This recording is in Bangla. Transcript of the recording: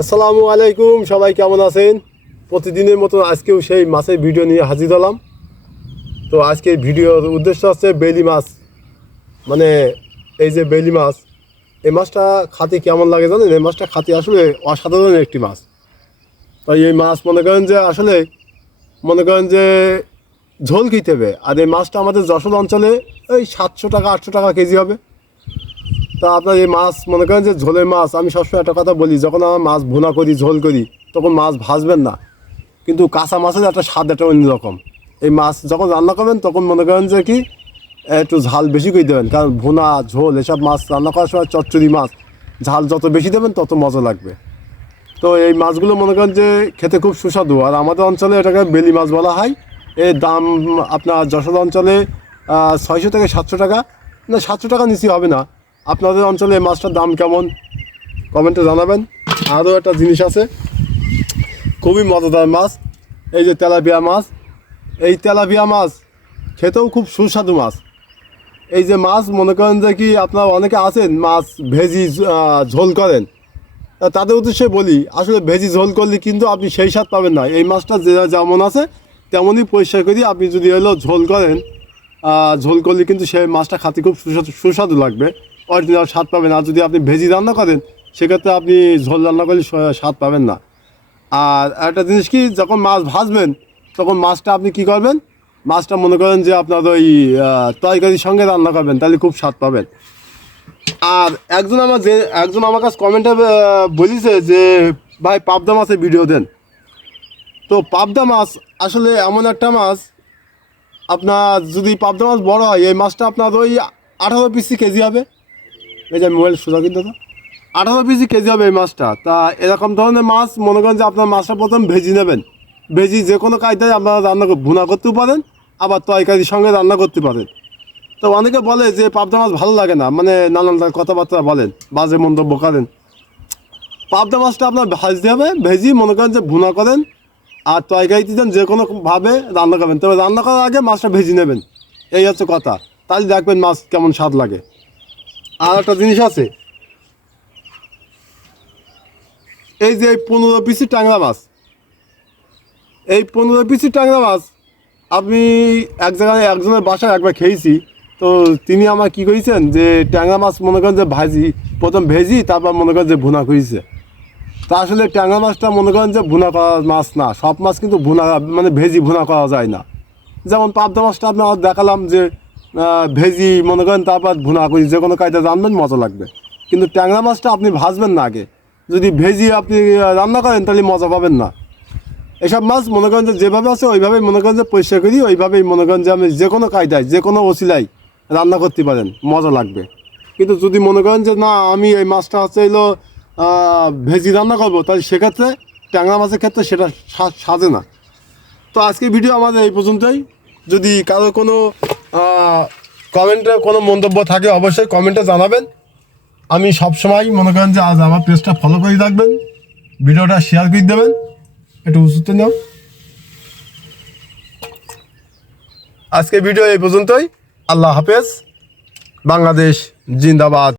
আসসালামু আলাইকুম, সবাই কেমন আছেন? প্রতিদিনের মতো আজকেও সেই মাছের ভিডিও নিয়ে হাজির হলাম। তো আজকের ভিডিওর উদ্দেশ্য হচ্ছে বেলি মাছ, মানে এই যে বেলি মাছ, এই মাছটা খাতে কেমন লাগে জানেন? এই মাছটা খাতে আসলে অসাধারণ একটি মাছ। তাই এই মাছ মনে করেন যে ঝোল খেতে হবে। আর এই মাছটা আমাদের যশোর অঞ্চলে ওই 700 টাকা 800 টাকা কেজি হবে। তা আপনার এই মাছ মনে করেন যে ঝোলের মাছ, আমি সবসময় একটা কথা বলি, যখন আমার মাছ ভুনা করি ঝোল করি তখন মাছ ভাজবেন না, কিন্তু কাঁচা মাছের একটা স্বাদ একটা অন্যরকম। এই মাছ যখন রান্না করবেন তখন মনে করেন যে কি একটু ঝাল বেশি করে দেবেন, কারণ ভুনা ঝোল এসব মাছ রান্না করার সময় চচ্চড়ি মাছ ঝাল যত বেশি দেবেন তত মজা লাগবে। তো এই মাছগুলো মনে করেন যে খেতে খুব সুস্বাদু, আর আমাদের অঞ্চলে এটাকে বেলি মাছ বলা হয়। এর দাম আপনার যশোর অঞ্চলে 600 থেকে 700 টাকা, না 700 টাকা নিচে হবে না। আপনাদের অঞ্চলে এই মাছটার দাম কেমন কমেন্টে জানাবেন। আরও একটা জিনিস আছে, খুবই মজাদার মাছ, এই যে তেলাপিয়া মাছ। এই তেলাপিয়া মাছ খেতেও খুব সুস্বাদু মাছ। এই যে মাছ মনে করেন যে কি আপনারা অনেকে আছেন মাছ ভেজি ঝোল করেন, তাদের উদ্দেশ্যে বলি, আসলে ভেজি ঝোল করলে কিন্তু আপনি সেই স্বাদ পাবেন না। এই মাছটা যেমন আছে তেমনই পরিষ্কার করি আপনি যদি হলো ঝোল করেন, ঝোল করলে কিন্তু সেই মাছটা খাতে খুব সুস্বাদু লাগবে, অরিজিনাল স্বাদ পাবেন। আর যদি আপনি ভেজি রান্না করেন সেক্ষেত্রে আপনি ঝোল রান্না করলে স্বাদ পাবেন না। আর একটা জিনিস কি, যখন মাছ ভাজবেন তখন মাছটা আপনি কি করবেন, মাছটা মনে করেন যে আপনার ওই তরকারির সঙ্গে রান্না করবেন, তাহলে খুব স্বাদ পাবেন। আর একজন আমার কাছে কমেন্টে বলেছে যে ভাই পাবদা মাছের ভিডিও দেন। তো পাবদা মাছ আসলে এমন একটা মাছ, আপনার যদি পাবদা মাছ বড় হয় এই মাছটা আপনার ওই 18 পিসি কেজি হবে। এই যে মোবাইল সোজা কিন্তু 18 পিসি কেজি হবে এই মাছটা। তা এরকম ধরনের মাছ মনে করেন যে আপনার মাছটা প্রথম ভেজি নেবেন। ভেজি যে কোনো কায়দায় আপনারা ভুনা করতেও পারেন, আবার তরকারির সঙ্গে রান্না করতে পারেন। তো অনেকে বলে যে পাবদা মাছ ভালো লাগে না, মানে নানান কথাবার্তা বলেন, বাজে মন্তব্য করেন। পাবদা মাছটা আপনার ভাজতে হবে, ভেজি মনে করেন যে ভুনা করেন আর তরকারিতে দেন, যে কোনোভাবে রান্না করবেন, তবে রান্না করার আগে মাছটা ভেজি নেবেন। এই হচ্ছে কথা, তাহলে দেখবেন মাছ কেমন স্বাদ লাগে। আর একটা জিনিস আছে, এই যে 15 পিসি ট্যাংরা মাছ, এই 15 পিসি ট্যাংরা মাছ আমি এক জায়গায় একজনের বাসায় একবার খেয়েছি। তো তিনি আমার কী করেছেন যে ট্যাংরা মাছ মনে করেন যে প্রথম ভেজি তারপর মনে করেন যে ভুনা করেছে। তা আসলে ট্যাংরা মাছটা মনে করেন যে ভুনা করা মাছ না, সব মাছ কিন্তু ভুনা মানে ভেজি ভুনা করা যায় না। যেমন পাবদা মাছটা আপনার দেখালাম যে ভেজি মনে করেন তারপর ভুনা করি, যে কোনো কায়দা রান্নান মজা লাগবে। কিন্তু ট্যাংরা মাছটা আপনি ভাজবেন না আগে, যদি ভেজি আপনি রান্না করেন তাহলে মজা পাবেন না। এসব মাছ মনে করেন যে যেভাবে আছে ওইভাবেই মনে করেন যে পরিষ্কার করি, ওইভাবেই মনে করেন যে আপনি যে কোনো কায়দায় যে কোনো ওসিলাই রান্না করতে পারেন, মজা লাগবে। কিন্তু যদি মনে করেন যে না আমি এই মাছটা হচ্ছে এলো ভেজি রান্না করবো, তাহলে সেক্ষেত্রে ট্যাংরা মাছের ক্ষেত্রে সেটা সাজে না। তো আজকের ভিডিও আমাদের এই পর্যন্তই। যদি কারো কোনো কমেন্টে কোনো মন্তব্য থাকে অবশ্যই কমেন্টে জানাবেন। আমি সবসময় মনে করেন যে আজ আমার পেজটা ফলো করে রাখবেন, ভিডিওটা শেয়ার করে দেবেন, একটু উঁচুতে নাও। আজকের ভিডিও এই পর্যন্তই। আল্লাহ হাফেজ। বাংলাদেশ জিন্দাবাদ।